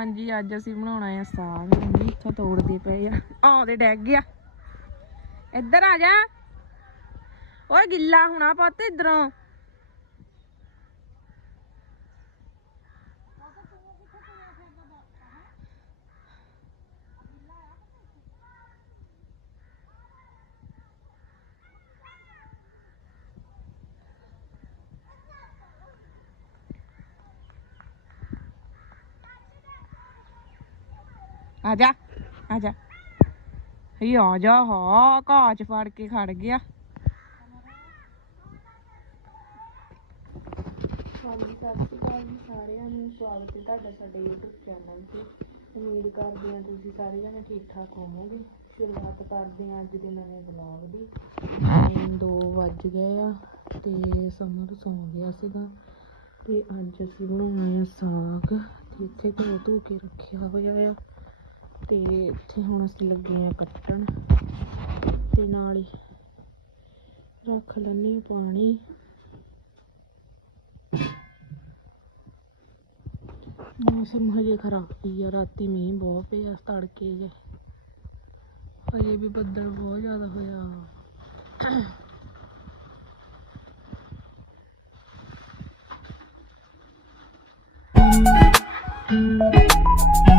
ਹਾਂਜੀ, ਅੱਜ ਅਸੀਂ ਬਣਾਉਣਾ ਆ ਸਾਗ। ਮੰਮੀ ਇੱਥੋਂ ਤੋੜਦੇ ਪਏ ਆ। ਆਉਂਦੇ ਡੈਗ ਗਿਆ ਇੱਧਰ ਆ ਜਾ। ਓਏ ਗਿੱਲਾ ਹੋਣਾ ਪੁੱਤ ਇਧਰੋਂ। ਆ ਜਾ ਆ ਜਾ। ਹਈ ਆ ਜਾ, ਹਾਂ, ਘਾਹ ਚ ਫੜ ਕੇ ਖੜ ਗਿਆ। ਹਾਂਜੀ, ਸਤਿ ਸ਼੍ਰੀ ਅਕਾਲ ਜੀ ਸਾਰਿਆਂ ਨੂੰ। ਸਵਾਗਤ ਹੈ ਤੁਹਾਡਾ ਸਾਡੇ YouTube ਚੈਨਲ ਤੇ। ਉਮੀਦ ਕਰਦੇ ਹਾਂ ਤੁਸੀਂ ਸਾਰੇ ਜਣੇ ਠੀਕ ਠਾਕ ਹੋਵੋਗੇ। ਸ਼ੁਰੂਆਤ ਕਰਦੇ ਹਾਂ ਅੱਜ ਦੇ ਨਵੇਂ ਵਲੌਗ ਦੀ। ਟਾਈਮ 2 ਵੱਜ ਗਏ ਆ ਤੇ ਸਮਰ ਸੌਂ ਗਿਆ ਸੀਗਾ। ਤੇ ਅੱਜ ਅਸੀਂ ਬਣਾਉਣਾ ਹੈ ਸਾਗ ਤੇ ਧੋ ਧੋ ਕੇ ਰੱਖਿਆ ਹੋਇਆ ਆ। ਤੇ ਇੱਥੇ ਹੁਣ ਅਸੀਂ ਲੱਗੇ ਆ ਕੱਟਣ ਤੇ ਨਾਲ ਹੀ ਰੱਖ ਲੈਣੇ ਪਾਣੀ। ਮੌਸਮ ਹਜੇ ਖਰਾਬ ਹੀ ਆ, ਰਾਤੀ ਮੀਂਹ ਬਹੁਤ ਪਿਆ ਤੜਕੇ ਜੇ। ਹਜੇ ਵੀ ਬੱਦਲ ਬਹੁਤ ਜ਼ਿਆਦਾ ਹੋਇਆ। ਉਹ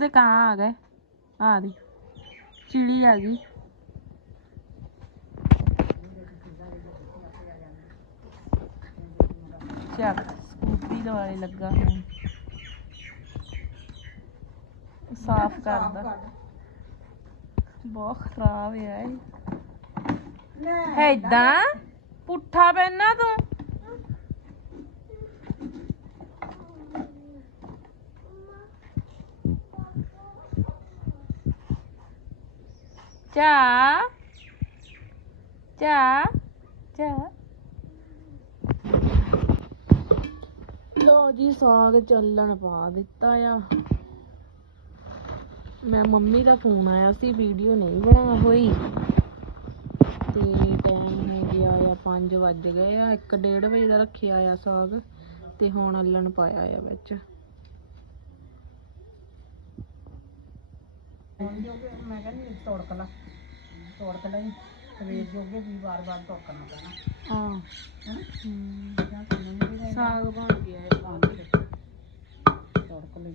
ਤੇ ਕਾਂ ਆ ਗਏ। ਆ ਦੀ। ਚਿੜੀ ਆ ਗਈ। ਚੱਲ ਸਕੂਟਰੀ ਦੇ ਵਾਲੇ ਲੱਗਾ ਹੁਣ। ਸਾਫ਼ ਕਰਦਾ। ਬਹੁਤ ਖਰਾਬ ਹੈ ਇਹ ਏਦਾਂ ਪੁੱਠਾ ਪੈਣਾ ਤੂੰ? ਚਾ ਚਾ ਚਾ ਲੋ ਜੀ, ਸਾਗ ਚੱਲਣ ਪਾ ਦਿੱਤਾ ਆ। ਮੈਂ ਮੰਮੀ ਦਾ ਫੋਨ ਆਇਆ ਸੀ, ਵੀਡੀਓ ਨਹੀਂ ਬਣਾ ਹੋਈ। ਤੇ ਟਾਈਮ ਹੋ ਗਿਆ ਆ 5 ਵੱਜ ਗਏ ਆ 1:30 ਵਜੇ ਦਾ ਰੱਖਿਆ ਆ ਸਾਗ, ਤੇ ਹੁਣ ਅੱਲਣ ਪਾਇਆ ਆ ਵਿੱਚ। ਮੈਂ ਕਹਿੰਦੀ ਤੋੜਕ ਲਾ ਤੋੜਕ ਲਈ ਸਵੇਰ ਜੋਗੇ ਵੀ ਵਾਰ-ਵਾਰ ਤੋੜਕਣਾ ਪੈਣਾ ਹਾਂ। ਹੈਨਾ? ਹਮ, ਜਾਂ ਸਾਨੂੰ ਵੀ ਸਾਗ ਬਣ ਗਿਆ ਹੈ ਪਾਣੀ ਤੋੜਕ ਲਈ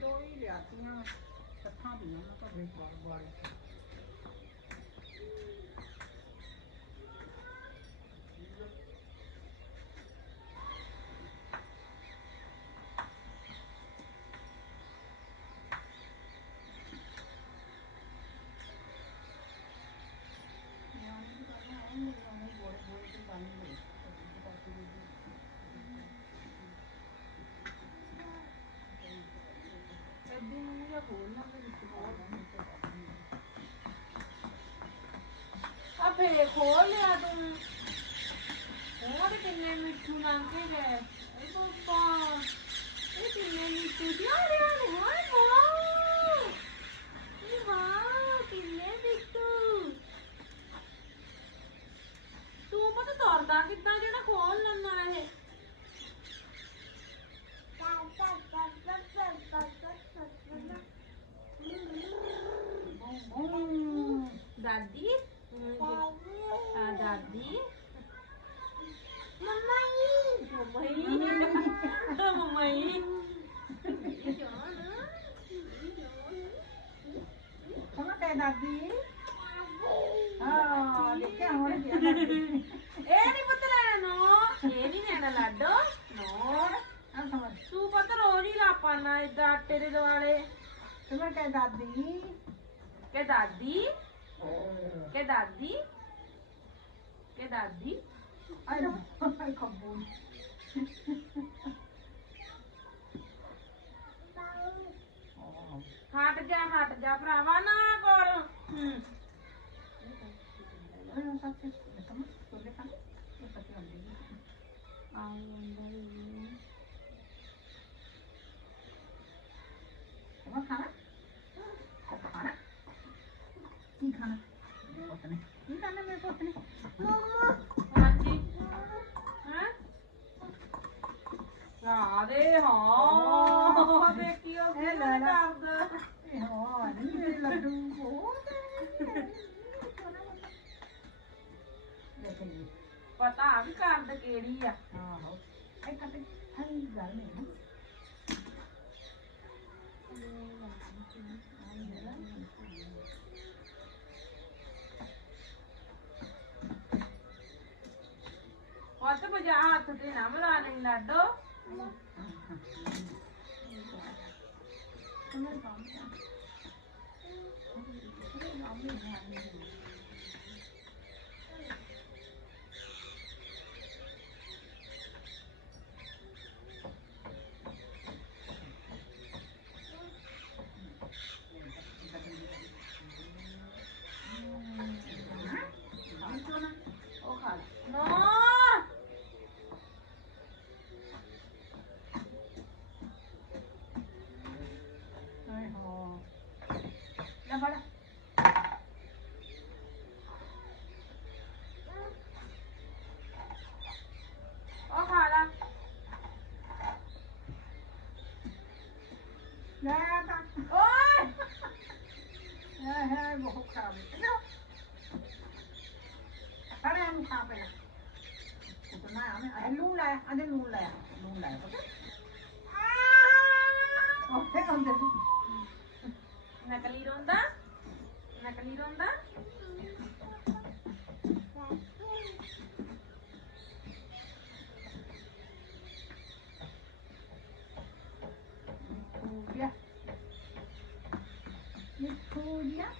ਦੋ ਹੀ ਲਿਆਤੀਆਂ ਇਕੱਠਾ ਦੀਆਂ ਮੈਂ ਤੁਹਾਡੇ ਬਾਰ ਬਾਰ ਆ ਫੇਰ ਖੋਲ ਲਿਆ ਤੂੰ ਉਹਨਾਂ ਦੇ ਕਿੰਨੇ ਮਿੱਠੂ ਲੰਘੇ ਗਏ ਇਹ ਪਾਪਾ ਇਹ ਕਿੰਨੇ ਮਿੱਠੂ ਜੀ ਆ ਰਿਹਾ ਨੇ ਹਾਏ ਵਾਹ ਇਹ ਵਾਹ ਕਿੰਨੇ ਮਿੱਠੂ ਤੂੰ ਪਤਾ ਤੁਰਦਾ ਕਿੱਦਾਂ ਜਿਹੜਾ ਖੋਲ ਲੈਣਾ ਇਹ ਦਾਦੀ ਆ ਦਾਦੀ ਮਮਈ ਮਮਈ ਮਮਈ ਸਮਾ ਕਹਿ ਦਾਦੀ ਹਾਂ ਦੇਖਿਆ ਹੁਣ ਗਿਆ ਦਾਦੀ ਇਹ ਨਹੀਂ ਪੁੱਤ ਲੈਣਾ ਨੋ ਇਹ ਨਹੀਂ ਲੈਣਾ ਲਾਡੋ ਨੋ ਆ ਸਮਝ ਤੂੰ ਪੁੱਤ ਰੋਜ਼ ਲਾਪਾਨਾ ਇਦਾਂ ਆਟੇ ਦੇ ਦਿਵਾਲੇ ਸਮਾ ਕਹਿ ਦਾਦੀ। ਕਿ ਦਾਦੀ? ਕਿ ਦਾਦੀ? ਕਿ ਦਾਦੀ? ਆਈ ਆਈ ਖੰਬੂ ਹਟ ਜਾ ਹਟ ਜਾ ਭਰਾਵਾ ਨਾ ਕੋਲ। ਹੂੰ। ਸੱਚ ਸਮਝ ਤੋਲੇ ਖਾਂ ਖਾਣਾ ਕੀ ਖਾਣਾ ਪੁੱਤ ਨੇ ਕੀ ਖਾਣਾ ਮੇਰੇ ਪੁੱਤ ਨੇ ਹਾਂਜੀ ਹਾਂ ਆ ਦੇ ਹਾਂ ਦੇਖਿਓ ਇਹ ਕੀ ਕਰਦਾ ਇਹ ਹਾਂ ਨਹੀਂ ਲੱਡੂ ਹੋ ਪਤਾ ਵੀ ਕਰਦ ਕਿਹੜੀ ਆ। ਆਹੋ। ਇਹ ਕੱਟ ਹਈ ਗੱਲ ਨਹੀਂ। ਨਾ ਹੱਥ ਬਜਾ ਹੱਥ ਤੇ ਨਾ ਮਰਾ ਨਹੀਂ ਲਾਡੋ ਉਹ ਖਾ ਲੈ ਨੋ ਹਾਏ ਹਾਂ ਲੈ ਫੜ ਉਹ ਖਾ ਲੈ ਲੈ ਤਾਂ ਓਏ ਹੈ ਹੈ ਬਹੁਤ ਖਰਾਬ ਹੈ ਲੋ ਅਰੇ ਨੂੰ ਖਾ ਪਏ ਉਤਨਾ ਆਵੇਂ ਅਰੇ ਲੂਣ ਲਾਇਆ ਅਰੇ ਲੂਣ ਲਾਇਆ ਲੂਣ ਲਾਇਆ ਪਤਾ ਉਹ ਹੁੰਦੇ ਨਕਲੀ ਰੋਂਦਾ ਨਕਲੀ ਰੋਂਦਾ ਹੋ ਗਿਆ ਇਹ ਹੋ ਗਿਆ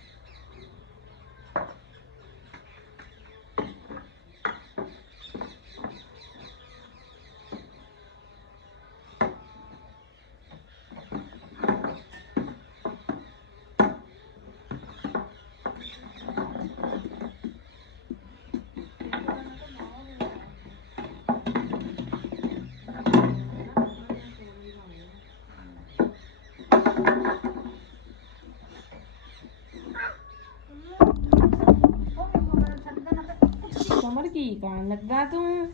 ਕਮਰ ਕੀ ਕਰਨ ਲੱਗਾ ਤੂੰ?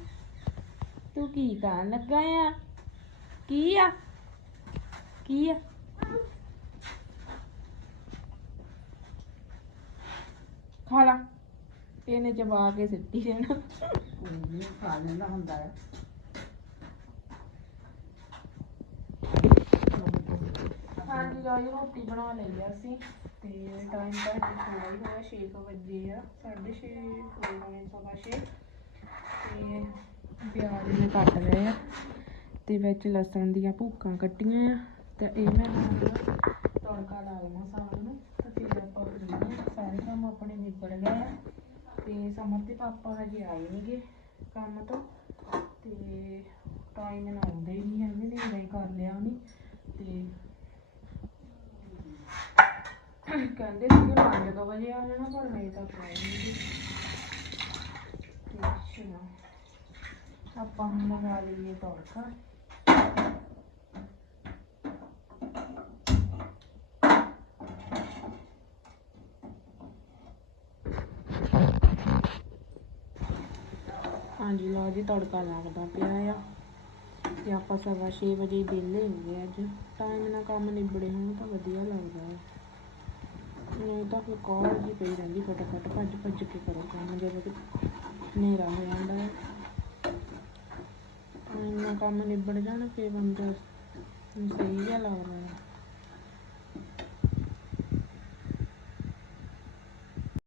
ਤੂੰ ਕੀ ਕਰਨ ਲੱਗਾ ਆ? ਕੀ ਆ? ਕੀ ਆ? ਖਾ ਲਾ। ਇਹਨੇ ਚਬਾ ਕੇ ਸਿੱਟੀ ਦੇਣਾ। ਉਹ ਖਾ ਲੈਂਦਾ ਹੁੰਦਾ ਹੈ। ਹਾਂਜੀ ਜੀ ਰੋਟੀ ਬਣਾ ਲਈ ਆ ਅਸੀਂ। ਤੇ ਟਾਈਮ ਤਾਂ ਥੋੜਾ ਹੀ ਹੋਇਆ 6 ਵਜੇ ਆ 6:30 ਹੋਏ ਹੋਏ ਸਵਾ ਛੇ। ਤੇ ਪਿਆਜ਼ ਨੇ ਕੱਟ ਲਏ ਆ ਤੇ ਵਿੱਚ ਲਸਣ ਦੀਆਂ ਭੂਕਾਂ ਕੱਟੀਆਂ ਆ। ਤੇ ਇਹ ਮੈਂ ਤੜਕਾ ਲਾ ਲਵਾਂ ਸਾਗ ਨੂੰ। ਤੇ ਫਿਰ ਆਪਾਂ ਕਰੀਏ ਸਾਰੇ ਕੰਮ ਆਪਣੇ ਨਿਬੜ ਗਏ ਆ। ਤੇ ਸਮਰ ਦੇ ਪਾਪਾ ਹਜੇ ਆਏ ਨਹੀਂਗੇ ਕੰਮ ਤੋਂ। ਤੇ ਟਾਈਮ ਨਾਲ ਆਉਂਦੇ ਹੀ ਨਹੀਂ ਹੈਗੇ ਨੇਰਾ ਹੀ ਕਰ ਲਿਆ ਉਹਨੇ। ਤੇ ਕਹਿੰਦੇ ਸੀ 5 ਵਜੇ ਆ ਜਾਣਾ, ਪਰ ਹਜੇ ਤੱਕ ਆਏ ਨਹੀਂ ਚਲੋ। ਆਪਾਂ ਹੁਣ ਲਗਾ ਲਈਏ ਤੜਕਾ। ਹਾਂਜੀ, ਲਓ ਜੀ, ਤੜਕਾ ਲੱਗਦਾ ਪਿਆ ਆ। ਤੇ ਆਪਾਂ ਸਵਾ ਛੇ ਵਜੇ ਵਿਹਲੇ ਹੋ ਗਏ ਅੱਜ। ਟਾਈਮ ਨਾਲ ਕੰਮ ਨਿਬੜੇ ਹੋਣ ਤਾਂ ਵਧੀਆ ਲੱਗਦਾ ਹੈ ਨਹੀਂ ਤਾਂ ਫਿਰ ਕਾਲ ਜੀ ਪਈ ਰਹਿੰਦੀ, ਫਟਾਫਟ ਭੱਜ ਭੱਜ ਕੇ ਕਰੋ ਕੰਮ ਜਦੋਂ ਕਿ ਹਨੇਰਾ ਹੋ ਜਾਂਦਾ ਹੈ। ਇੰਨਾ ਕੰਮ ਨਿਬੜ ਜਾਣ ਫੇਰ ਬੰਦਾ ਸਹੀ ਜਿਹਾ ਲੱਗਦਾ ਹੈ।